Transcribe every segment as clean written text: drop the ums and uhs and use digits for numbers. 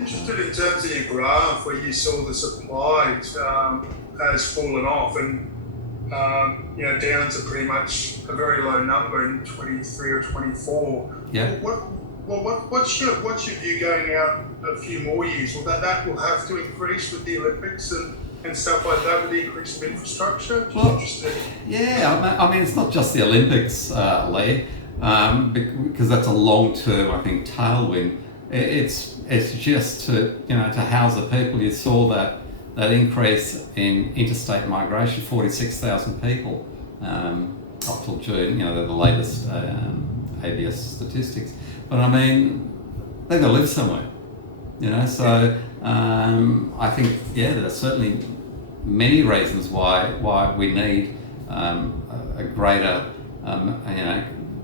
Interested in terms of your graph where you saw the supply has fallen off and down to pretty much a very low number in 23 or 24. Yeah. What's your view going out a few more years? Well, that will have to increase with the Olympics and stuff like that with the increase of infrastructure. Yeah, I mean it's not just the Olympics, Lee, because that's a long-term, I think, tailwind. It's just to house the people. You saw that increase in interstate migration, 46,000 people up till June. They're the latest MB.BS statistics. But I mean, they've got to live somewhere. So I think there's certainly many reasons why we need a greater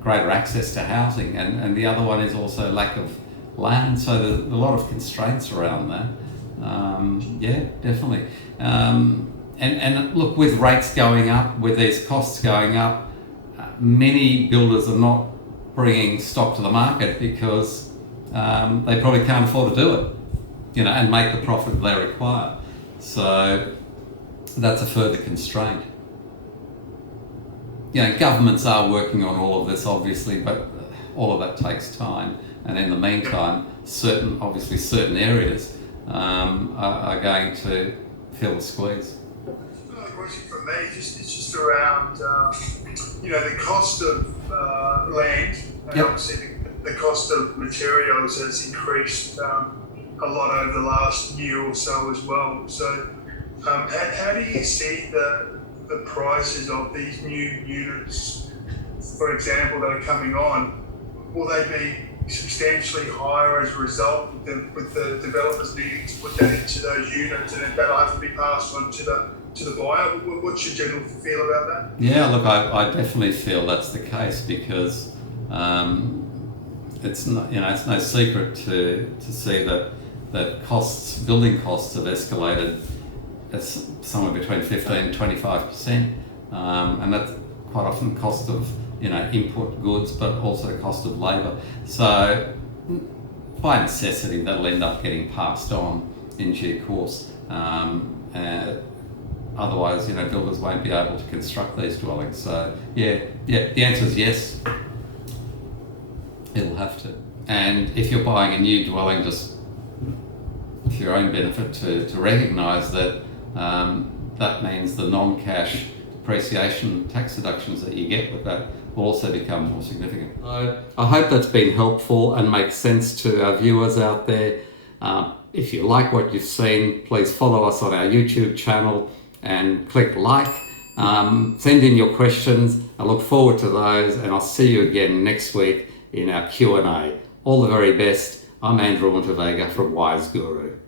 greater access to housing, and the other one is also lack of land. So there's a lot of constraints around that. Definitely. And look, with rates going up, with these costs going up, many builders are not bringing stock to the market because they probably can't afford to do it, and make the profit they require. So that's a further constraint. Governments are working on all of this, obviously, but all of that takes time. And in the meantime, certain areas are going to feel the squeeze. Another question from me is just around the cost of land, and obviously the cost of materials has increased a lot over the last year or so as well. So how do you see the prices of these new units, for example, that are coming on? Will they be substantially higher as a result with the developers needing to put that into those units, and then that'll have to be passed on to the buyer? What's your general feel about that? Yeah, look, I definitely feel that's the case because it's not, it's no secret to see that building costs have escalated somewhere between 15 and 25%, and that's quite often cost of input goods, but also cost of labour. So by necessity, that'll end up getting passed on in due course. Otherwise, builders won't be able to construct these dwellings. So the answer is yes, it'll have to. And if you're buying a new dwelling, just for your own benefit, to recognise that that means the non-cash depreciation tax deductions that you get with that will also become more significant. So I hope that's been helpful and makes sense to our viewers out there. If you like what you've seen, please follow us on our YouTube channel and click like. Send in your questions. I look forward to those, and I'll see you again next week in our Q&A. All the very best. I'm Andrew Unterweger from Wise Guru.